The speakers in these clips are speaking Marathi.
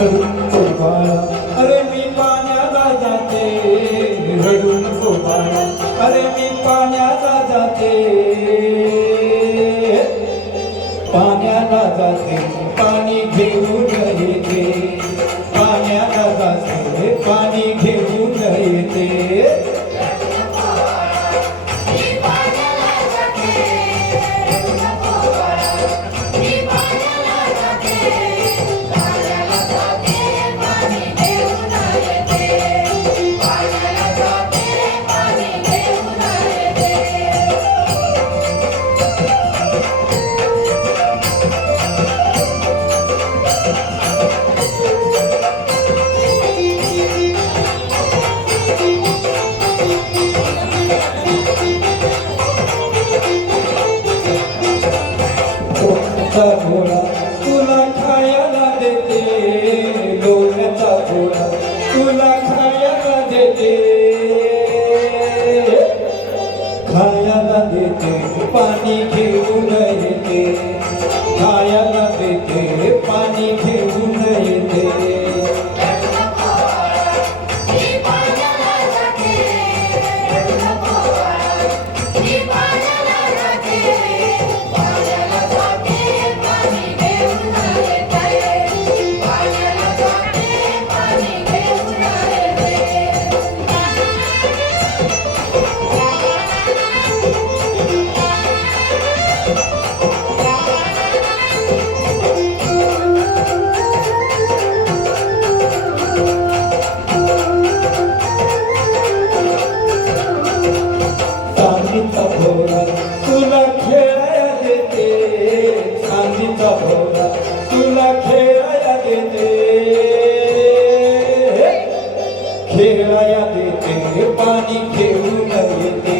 रडू नको बाळा अरे मी पाण्याला जाते रडू नको बाळा अरे मी पाण्याला जाते पाण्याला जाते पाणी घेऊन येते पाण्याला जाते पाणी घेऊन येते घोडा तुला खायला देते लोण्याचा घोडा तुला खायला देते खायला देते पाणी घेऊन येते खायला देते पाणी घेऊन येते चांदीचा घोडा तुला खेळायला देते चांदीचा घोडा तुला खेळायला देते खेळायला देते पाणी घेऊन येते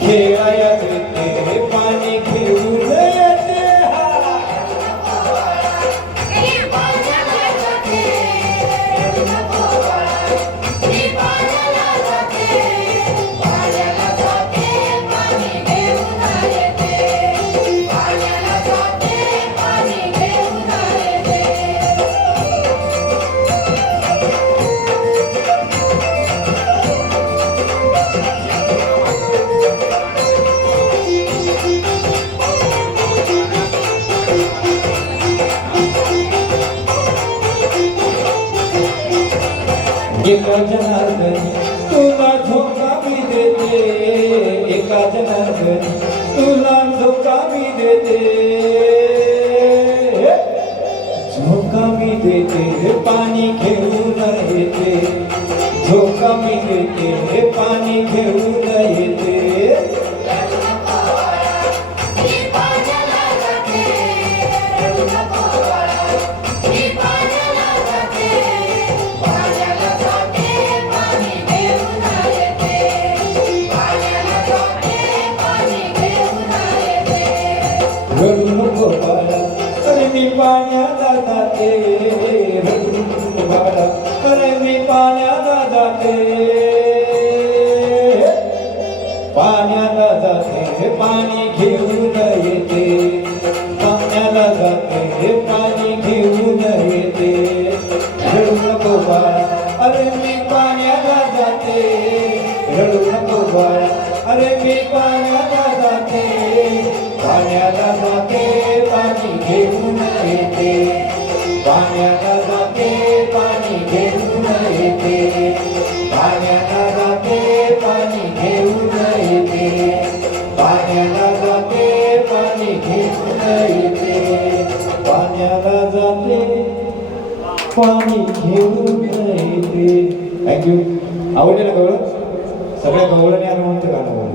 खेळायला देते पाणी घेऊन येते एका जनार्दनी तुला धोका मी देते एका जनार्दनी तुला धोका मी देते धोका मी देते पाणी घेऊन येते धोका मी देते पाणी घेऊन येते रडू नको बाळा अरे मी पाण्याला जाते रडू नको बाळा अरे मी पाण्याला जाते पाण्याला जाते पाणी घेऊन येते पाण्याला जाते पाणी घेऊन येते रडू नको बाळा अरे मी पाण्याला जाते रडू नको बाळा अरे मी पाण्याला जाते पाण्याला जाते पाणी घेऊन येते पाण्याला जाते पाणी घेऊन येते पाण्याला जाते पाणी घेऊन येते पाण्याला जाते पाणी घेऊन येते पाण्याला जाते पाणी घेऊन येते थँक्यू आवडले ना गवळण सगळ्या गवळणी आलं म्हणतं गाणं